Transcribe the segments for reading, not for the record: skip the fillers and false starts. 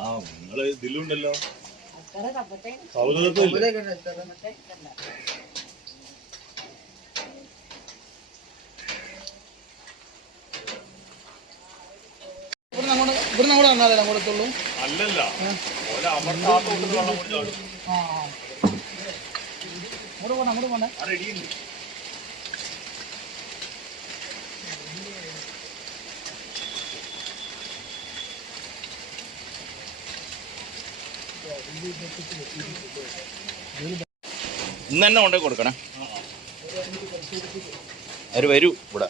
ആ നിങ്ങള് ഇതിലുണ്ടല്ലോ സൗഹൃദത്തില്ലേ? ഇവിടുന്ന് അങ്ങോട്ട് വന്നാലേ അങ്ങോട്ടുള്ളൂ. അല്ലല്ല അങ്ങോട്ട് പോകണ്ടേ. റെഡിയുണ്ട്. ഇന്ന് തന്നെ കൊണ്ടേ കൊടുക്കണേ. അവര് വരൂ ഇവിടെ.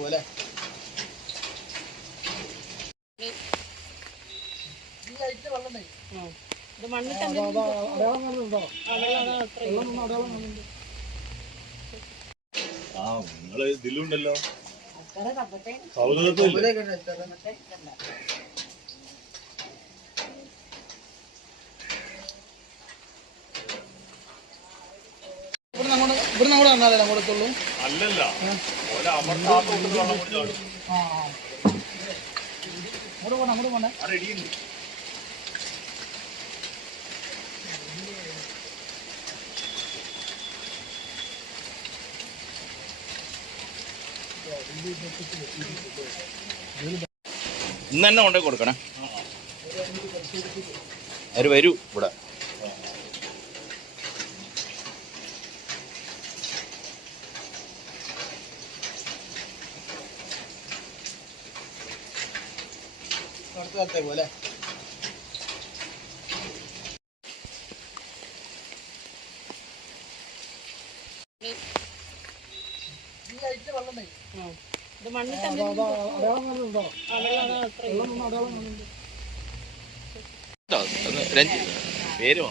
പോലെ ആ നിങ്ങള് ഇതിലുണ്ടല്ലോ സൗഹൃദത്തില്ലേ? ഇവിടുന്ന് അങ്ങോട്ട് വന്നാലേ അങ്ങോട്ടുള്ളൂ. അല്ലല്ല അങ്ങോട്ട് പോകണ്ടേ. റെഡിയുണ്ട്. ഇന്ന് തന്നെ കൊണ്ടേ കൊടുക്കണേ. അവര് വരൂ ഇവിടെ. പോലെ രഞ്ജി പേര്